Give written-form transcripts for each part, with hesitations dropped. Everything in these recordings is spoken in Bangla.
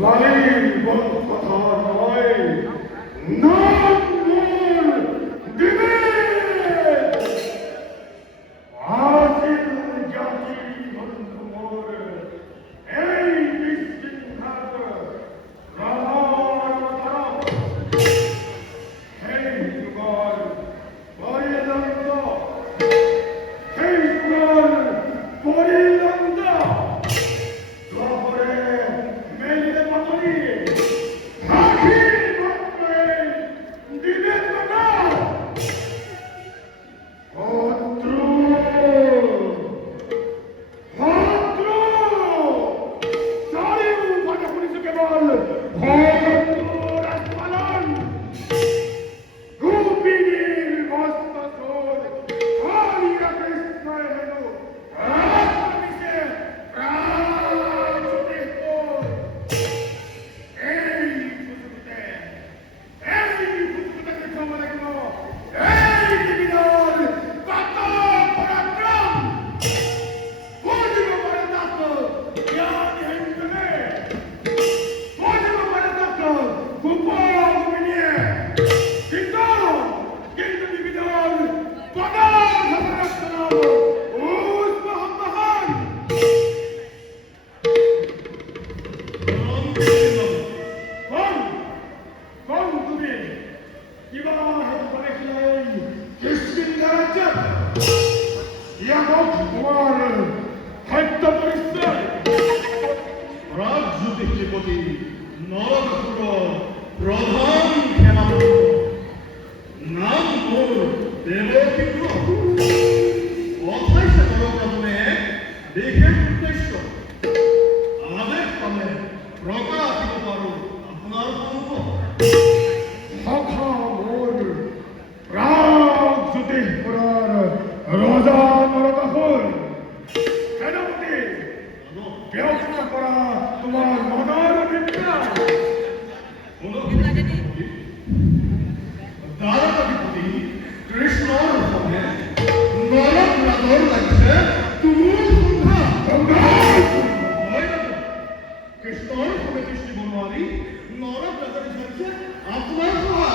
বালির বন কথা নয়, নাম মোর বিবেক। আজিল জাতি বন্ধু মোর, এই বিশৃঙ্খল রাধার তরফ। সেই যুগল পরিলন্দ, সেই যুগল পরিলন্দ দ্বাপরে মেলিতে পাতনি হাসি মাত্রে দিনের বেলা শত্রু শত্রু চারিও কথা শুনিছো কেবল ভয়ঙ্কর আস্ফালন গোপিনীর মস্ত চোর হরিয়া কৃষ্ণ হেন রামামিষে প্রাণ ছুটে তোর। এই সুযোগতে কৃষ্ণ দেখল, এই জীবিদর কত পরাক্রম বুঝিব পরে তত্ত্ব জ্ঞান হেন্দনে বুঝিব পরে তত্ত্ব গোপনীয় কিন্তু জীবিদর পদার্থ পরাক্রম উৎমহন কোন তুমি কিবা করেছিলেন কিষ্কিন্ধা রাজ্যত ইয়াবৎ তোমার হত্য পরিচয়। রাজ্যধিপতি নরকাসুর প্রধান সেনাপতি নাম মোর দেবকীর্ণ। কথাই সে নরকাসুরে বিশেষ উদ্দেশ্য আদেশ পালে প্রকাশিত পারো আপনার সম্মুখ। সখা মোর প্রাগ জ্যোতিষপুরার রজা নরকাসুর সেনাপতি ব্যবস্থা করা তোমার মনের বিদ্যা। দ্বারকাধিপতি কৃষ্ণর সঙ্গে নরক রাজর লাগছে তুমুল সন্ধ্যা। কৃষ্ণর সঙ্গে দৃষ্টি বনওয়ালি নরক রাজার যাচ্ছে আপনার সভা।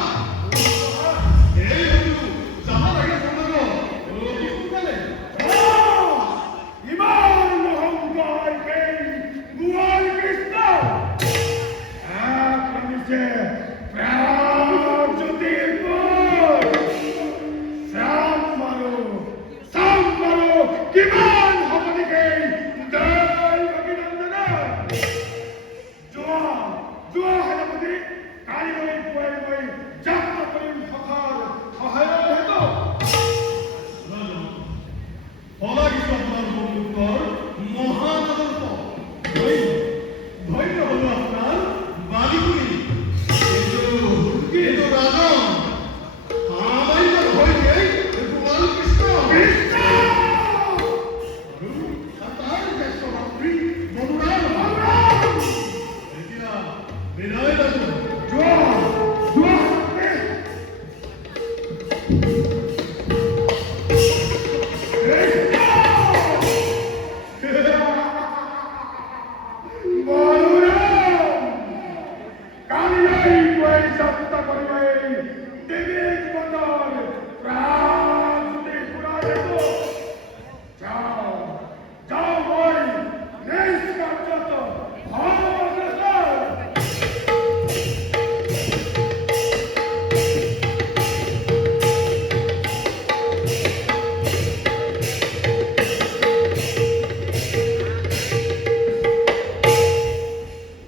এই বন্ধু যাহা লাগে সন্দেহ অতি সোনকালে। ইমান অহংকার কেই গুয়াল কৃষ্ণ এক নিচে প্রাগ জ্যোতিষপুর শ্যাম মারো কিমান হবনিকে জয় অভিনন্দনা। জোয়া সেনাপতি কারিগৰী পুৱাই গৈ যাত্ৰা কৰিম সখাৰ সহায়ৰ হেতু। ফলাগিত আপনার বন্ধুত্বর মহান আদর্শ।